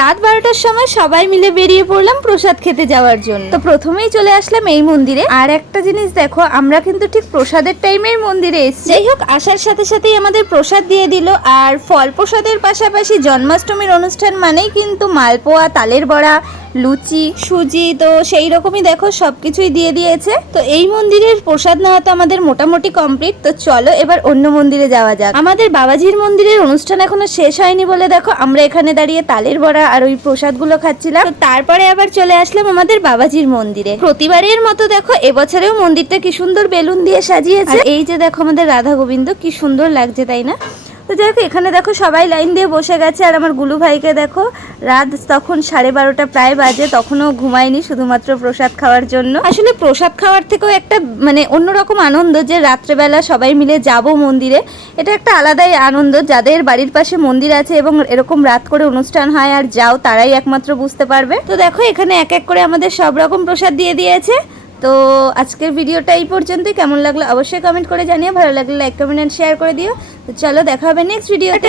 রাত 12টার সময় সবাই মিলে বেরিয়ে পড়লাম প্রসাদ খেতে যাওয়ার জন্য। তো প্রথমেই চলে আসলাম এই মন্দিরে। আর একটা জিনিস দেখো, আমরা কিন্তু ঠিক প্রসাদের টাইমেই মন্দিরে এসেছি। যাই হোক, আসার সাথে সাথেই আমাদের প্রসাদ দিয়ে দিল। আর ফল প্রসাদের পাশাপাশি জন্মাষ্টমীর অনুষ্ঠান মানেই কিন্তু মালপোয়া, তালের বড়া, লুচি, সুজি, তো সেই রকমই দেখো সবকিছুই দিয়ে দিয়েছে। তো এই মন্দিরের প্রসাদ নেওয়া তো আমাদের মোটামুটি কমপ্লিট। তো চলো এবার অন্য মন্দিরে যাওয়া যাক। আমাদের বাবাজির মন্দিরের অনুষ্ঠান এখনো শেষ হয়নি বলে দেখো আমরা এখানে দাঁড়িয়ে তালের বড়া আর ওই প্রসাদগুলো খাচ্ছিলাম। তো তারপরে আবার চলে আসলাম আমাদের বাবাজির মন্দিরে। প্রতিবারের মতো দেখো এবছরেও মন্দিরটা কি সুন্দর বেলুন দিয়ে সাজিয়েছে। এই যে দেখো আমাদের রাধা গোবিন্দ, কি সুন্দর লাগছে তাই না? তো দেখো এখানে দেখো সবাই লাইন দিয়ে বসে গেছে। আর আমার গুলু ভাইকে দেখো, রাত তখন 12:30 প্রায় বাজে, তখনও ঘুমায়নি শুধুমাত্র প্রসাদ খাওয়ার জন্য। আসলে প্রসাদ খাওয়ার থেকেও একটা অন্যরকম আনন্দ যে রাত্রেবেলা সবাই মিলে যাব মন্দিরে, এটা একটা আলাদাই আনন্দ। যাদের বাড়ির পাশে মন্দির আছে এবং এরকম রাত করে অনুষ্ঠান হয় আর যাও, তারাই একমাত্র বুঝতে পারবে। তো দেখো এখানে এক এক করে আমাদের সব রকম প্রসাদ দিয়ে দিয়েছে। তো আজকের ভিডিওটা এই পর্যন্তই। কেমন লাগলো অবশ্যই কমেন্ট করে জানিও, ভালো লাগলে লাইক, কমেন্ট এন্ড শেয়ার করে দিও। তো চলো দেখা হবে নেক্সট ভিডিওতে।